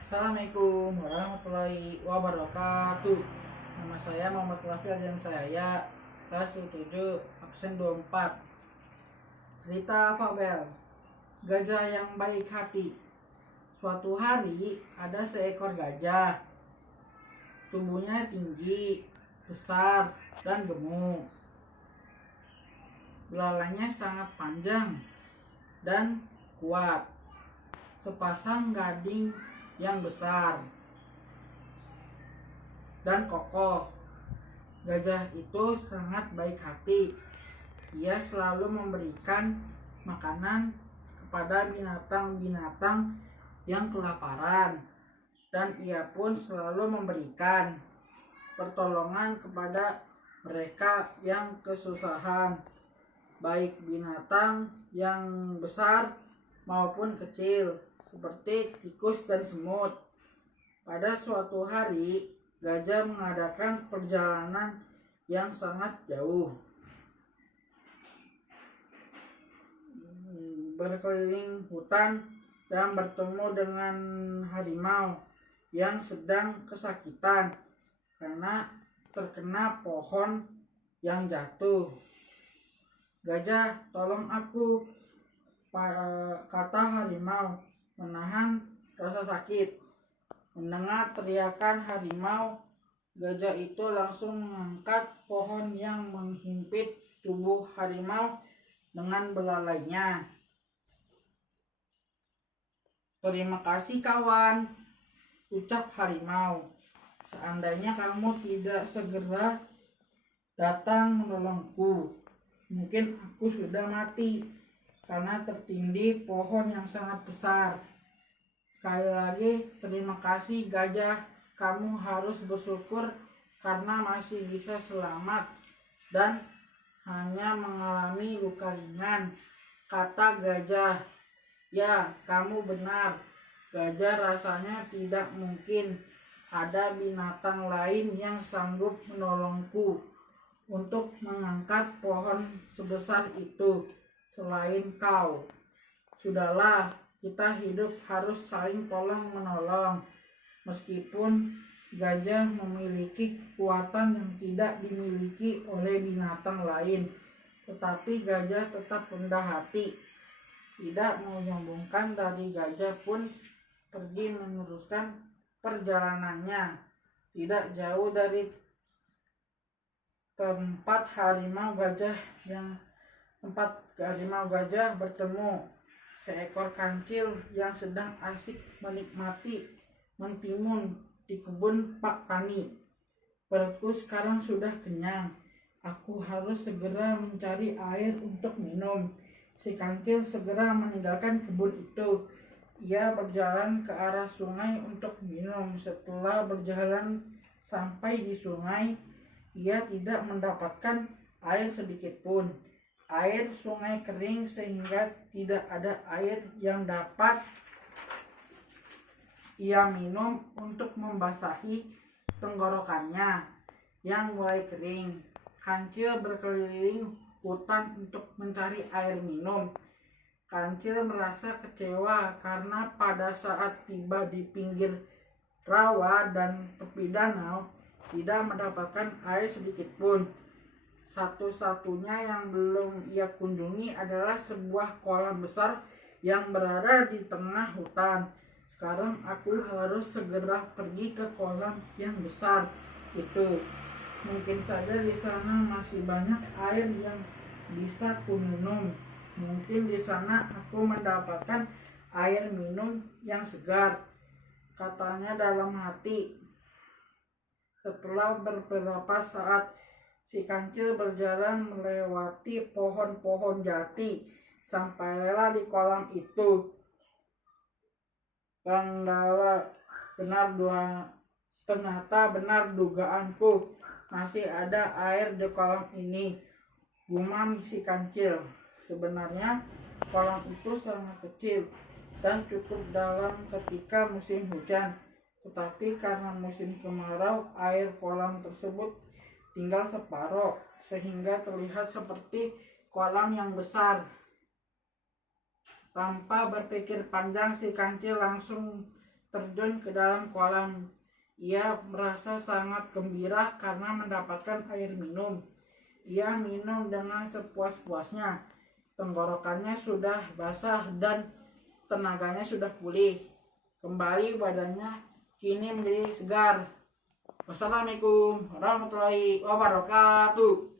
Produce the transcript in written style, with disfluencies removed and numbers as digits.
Assalamualaikum warahmatullahi wabarakatuh. Nama saya Muhammad Lafi dan saya kelas 7 absen 24. Cerita fabel Gajah yang Baik Hati. Suatu hari ada seekor gajah. Tubuhnya tinggi, besar, dan gemuk. Belalainya sangat panjang dan kuat. Sepasang gading yang besar dan kokoh. Gajah itu sangat baik hati. Ia selalu memberikan makanan kepada binatang-binatang yang kelaparan, dan ia pun selalu memberikan pertolongan kepada mereka yang kesusahan, baik binatang yang besar maupun kecil, seperti tikus dan semut. Pada suatu hari, gajah mengadakan perjalanan yang sangat jauh, berkeliling hutan dan bertemu dengan harimau yang sedang kesakitan karena terkena pohon yang jatuh. "Gajah, tolong aku," kata harimau menahan rasa sakit. Mendengar teriakan harimau, gajah itu langsung mengangkat pohon yang menghimpit tubuh harimau dengan belalainya. "Terima kasih kawan," ucap harimau. "Seandainya kamu tidak segera datang menolongku, mungkin aku sudah mati karena tertindih pohon yang sangat besar. Sekali lagi, terima kasih gajah. Kamu harus bersyukur karena masih bisa selamat dan hanya mengalami luka ringan," kata gajah. "Ya, kamu benar. Gajah, rasanya tidak mungkin ada binatang lain yang sanggup menolongku untuk mengangkat pohon sebesar itu selain kau. Sudahlah, kita hidup harus saling tolong menolong." Meskipun gajah memiliki kekuatan yang tidak dimiliki oleh binatang lain, tetapi gajah tetap rendah hati. Tidak menyombongkan dari gajah pun pergi meneruskan perjalanannya. Tidak jauh dari tempat harimau gajah bertemu seekor kancil yang sedang asik menikmati mentimun di kebun Pak Tani. "Perutku sekarang sudah kenyang. Aku harus segera mencari air untuk minum." Si kancil segera meninggalkan kebun itu. Ia berjalan ke arah sungai untuk minum. Setelah berjalan sampai di sungai, ia tidak mendapatkan air sedikit pun. Air sungai kering sehingga tidak ada air yang dapat ia minum untuk membasahi tenggorokannya yang mulai kering. Kancil berkeliling hutan untuk mencari air minum. Kancil merasa kecewa karena pada saat tiba di pinggir rawa dan tepi danau, tidak mendapatkan air sedikit pun. Satu-satunya yang belum ia kunjungi adalah sebuah kolam besar yang berada di tengah hutan. "Sekarang aku harus segera pergi ke kolam yang besar itu. Mungkin saja di sana masih banyak air yang bisa kuminum. Mungkin di sana aku mendapatkan air minum yang segar," katanya dalam hati. Setelah beberapa saat, si kancil berjalan melewati pohon-pohon jati. Sampailah di kolam itu. Ternyata benar dugaanku, masih ada air di kolam ini," gumam si kancil. Sebenarnya kolam itu sangat kecil dan cukup dalam ketika musim hujan, tetapi karena musim kemarau, air kolam tersebut tinggal separuh, sehingga terlihat seperti kolam yang besar. Tanpa berpikir panjang, si kancil langsung terjun ke dalam kolam. Ia merasa sangat gembira karena mendapatkan air minum. Ia minum dengan sepuas-puasnya. Tenggorokannya sudah basah dan tenaganya sudah pulih. Kembali badannya kini menjadi segar. Wassalamualaikum warahmatullahi wabarakatuh.